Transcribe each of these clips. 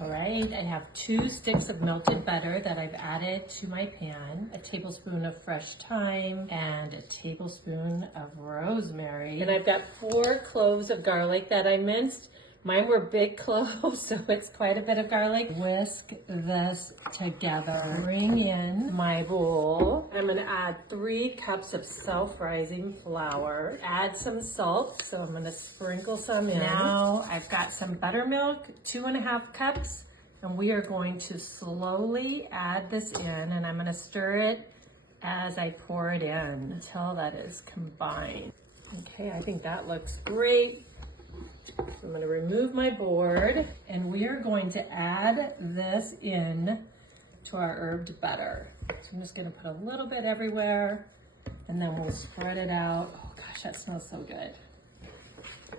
All right, I have 2 sticks of melted butter that I've added to my pan, a tablespoon of fresh thyme, and a tablespoon of rosemary. And I've got 4 cloves of garlic that I minced. Mine were big cloves, so it's quite a bit of garlic. Whisk this together. Bring in my bowl. I'm gonna add 3 cups of self-rising flour. Add some salt, so I'm gonna sprinkle some in. Now I've got some buttermilk, 2.5 cups, and we are going to slowly add this in, and I'm gonna stir it as I pour it in until that is combined. Okay, I think that looks great. So I'm going to remove my board, and we are going to add this in to our herbed butter. So I'm just going to put a little bit everywhere, and then we'll spread it out. Oh gosh, that smells so good.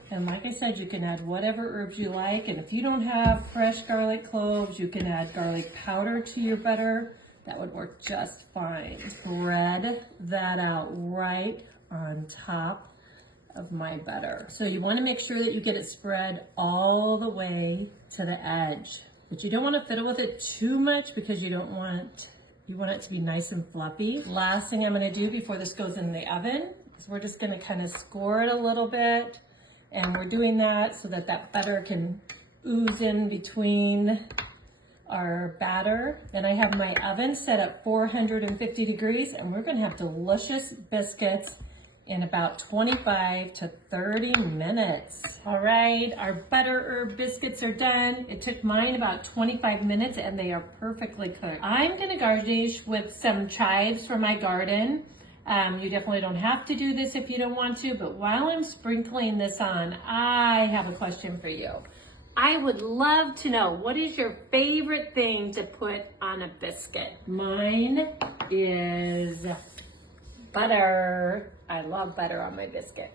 And like I said, you can add whatever herbs you like, and if you don't have fresh garlic cloves, you can add garlic powder to your butter. That would work just fine. Spread that out right on top of my butter. So you want to make sure that you get it spread all the way to the edge, but you don't want to fiddle with it too much because you want it to be nice and fluffy. Last thing I'm going to do before this goes in the oven is we're just going to kind of score it a little bit, and we're doing that so that that butter can ooze in between our batter. Then I have my oven set at 450 degrees, and we're going to have delicious biscuits in about 25 to 30 minutes. All right, our butter herb biscuits are done. It took mine about 25 minutes and they are perfectly cooked. I'm gonna garnish with some chives from my garden. You definitely don't have to do this if you don't want to, but while I'm sprinkling this on, I have a question for you. I would love to know, what is your favorite thing to put on a biscuit? Mine is butter. I love butter on my biscuit.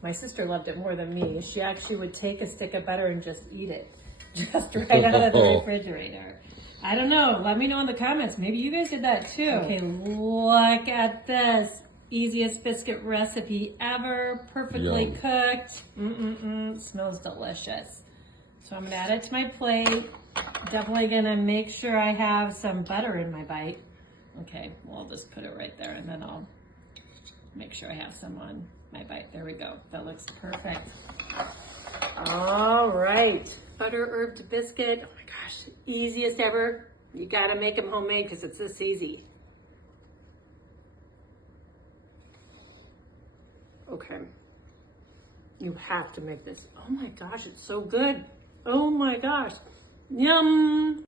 My sister loved it more than me. She actually would take a stick of butter and just eat it, just right out of the refrigerator. I don't know, let me know in the comments. Maybe you guys did that too. Okay, look at this. Easiest biscuit recipe ever, perfectly cooked. Smells delicious. So I'm gonna add it to my plate. Definitely gonna make sure I have some butter in my bite. Okay, well, I'll just put it right there, and then I'll make sure I have some on my bite. There we go. That looks perfect. All right. Butter herbed biscuit. Oh my gosh, easiest ever. You gotta make them homemade because it's this easy. Okay. You have to make this. Oh my gosh, it's so good. Oh my gosh. Yum.